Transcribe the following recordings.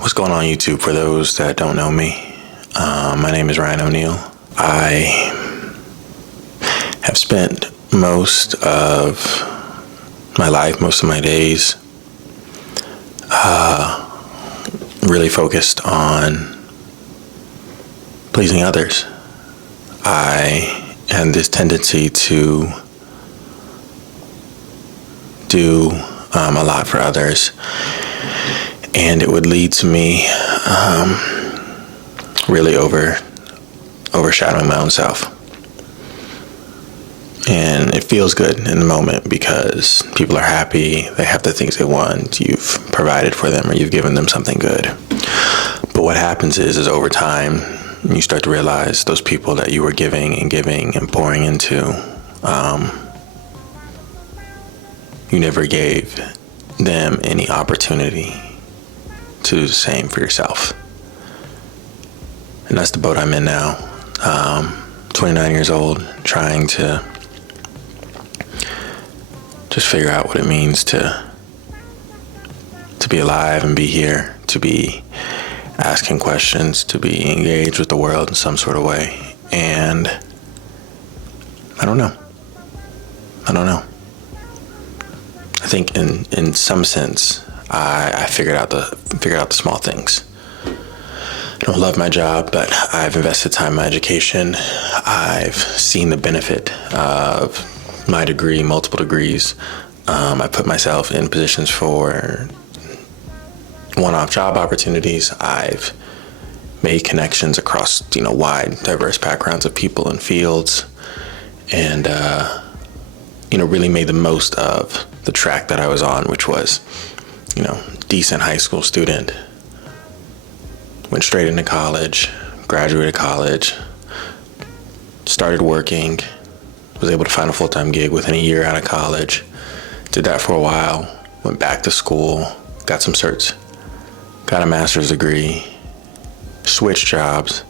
What's going on YouTube for those that don't know me? My name is Ryan O'Neill. I have spent most of my life, most of my days, really focused on pleasing others. I had this tendency to do a lot for others, and it would lead to me really overshadowing my own self. And it feels good in the moment because people are happy, they have the things they want, you've provided for them, or you've given them something good. But what happens is over time, you start to realize those people that you were giving and pouring into, you never gave them any opportunity to do the same for yourself. And that's the boat I'm in now. 29 years old, trying to just figure out what it means to be alive and be here, to be asking questions, to be engaged with the world in some sort of way. And I don't know. I think in some sense, I figured out the small things. I don't love my job, but I've invested time in my education. I've seen the benefit of my degree, multiple degrees. I put myself in positions for one-off job opportunities. I've made connections across, wide, diverse backgrounds of people and fields, and really made the most of the track that I was on, which was, decent high school student. Went straight into college, graduated college, started working, was able to find a full-time gig within a year out of college. Did that for a while, went back to school, got some certs, got a master's degree, switched jobs,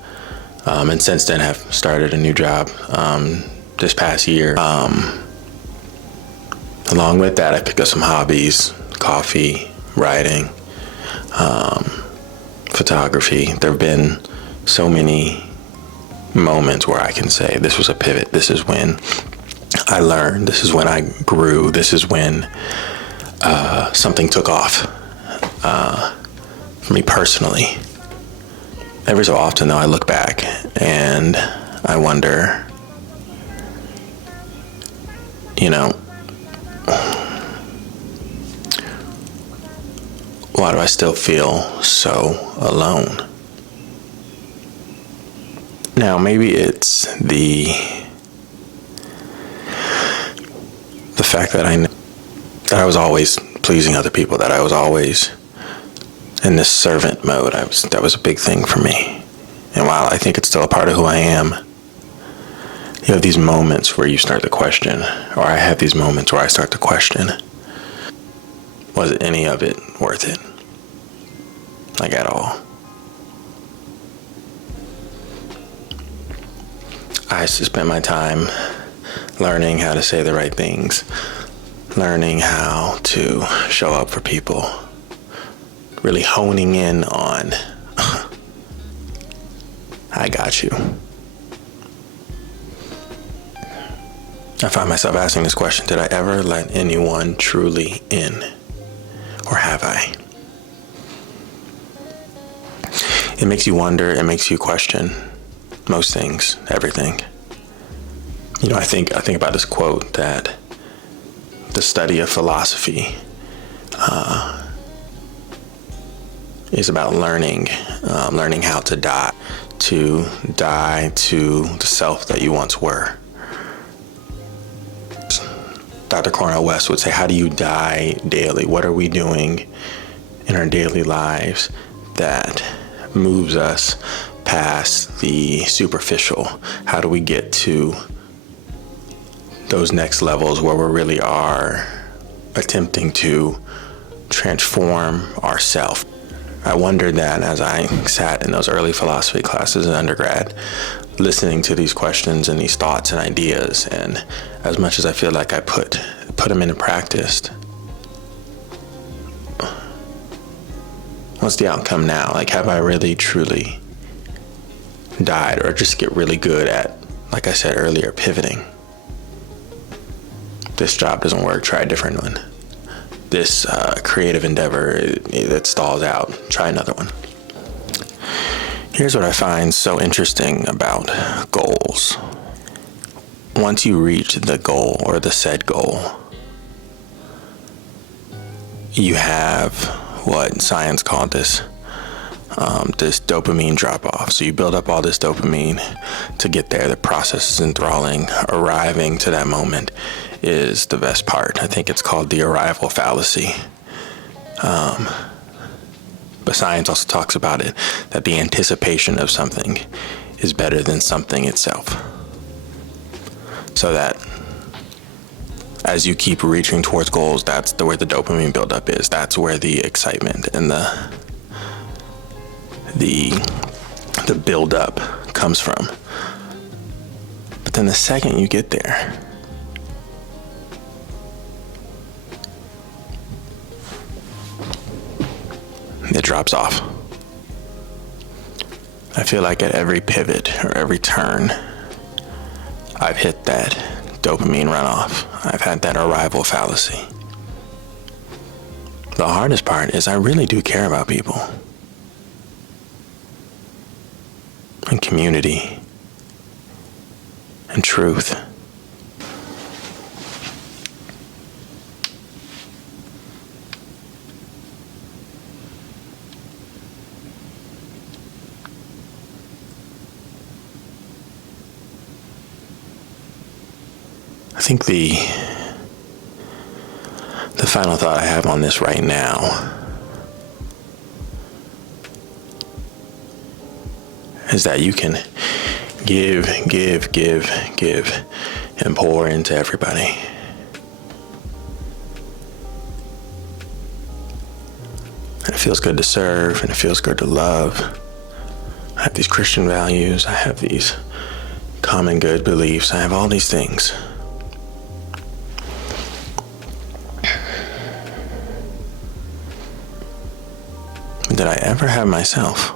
and since then have started a new job this past year. Along with that, I picked up some hobbies, coffee, writing, photography. There have been so many moments where I can say this was a pivot. This is when I learned. This is when I grew. This is when something took off for me personally. Every so often, though, I look back and I wonder, why do I still feel so alone? Now, maybe it's the fact that I know that I was always pleasing other people, that I was always in this servant mode. That was a big thing for me. And while I think it's still a part of who I am, you have these moments where you start to question, or I have these moments where I start to question, was any of it worth it? Like, at all? I spent my time learning how to say the right things, learning how to show up for people, really honing in on, I got you. I find myself asking this question: did I ever let anyone truly in? Or have I? It makes you wonder, it makes you question most things, everything. I think about this quote that the study of philosophy is about learning how to die to the self that you once were. Dr. Cornel West would say, how do you die daily? What are we doing in our daily lives that moves us past the superficial? How do we get to those next levels where we really are attempting to transform ourselves? I wondered that as I sat in those early philosophy classes in undergrad, listening to these questions and these thoughts and ideas, and as much as I feel like I put them into practice, What's the outcome now? Like, have I really, truly died, or just get really good at, like I said earlier, pivoting? This job doesn't work, try a different one. This creative endeavor, it stalls out, try another one. Here's what I find so interesting about goals. Once you reach the goal or the said goal, you have what science called this dopamine drop off. So you build up all this dopamine to get there. The process is enthralling. Arriving to that moment is the best part. I think it's called the arrival fallacy. But science also talks about it, that the anticipation of something is better than something itself. So that as you keep reaching towards goals, that's where the dopamine buildup is. That's where the excitement and the buildup comes from. But then the second you get there, it drops off. I feel like at every pivot or every turn, I've hit that dopamine runoff. I've had that arrival fallacy. The hardest part is I really do care about people and community and truth. I think the final thought I have on this right now is that you can give, and pour into everybody. And it feels good to serve, and it feels good to love. I have these Christian values, I have these common good beliefs, I have all these things. Did I ever have myself?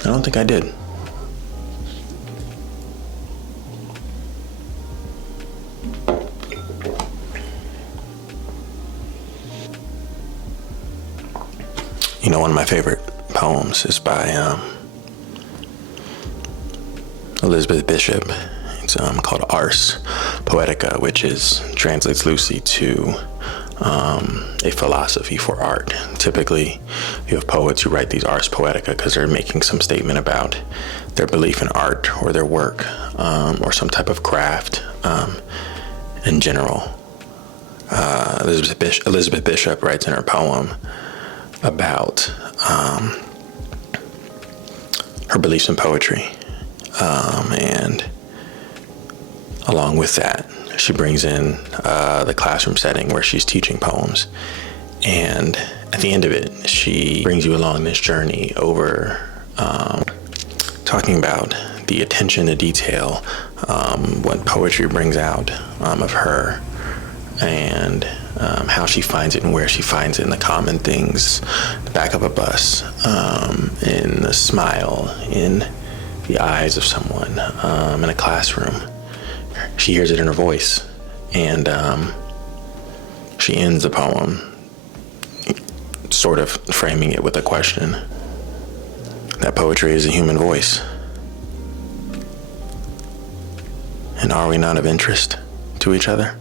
I don't think I did. You know, one of my favorite poems is by Elizabeth Bishop. It's called Ars Poetica, which translates loosely to a philosophy for art. Typically, you have poets who write these Ars Poetica because they're making some statement about their belief in art or their work or some type of craft in general. Elizabeth Bishop writes in her poem about her beliefs in poetry, and along with that, she brings in the classroom setting where she's teaching poems. And at the end of it, she brings you along this journey over talking about the attention to detail, what poetry brings out of her, and how she finds it and where she finds it in the common things, the back of a bus, in the smile, in the eyes of someone, in a classroom. She hears it in her voice, and she ends the poem sort of framing it with a question. That poetry is a human voice. And are we not of interest to each other?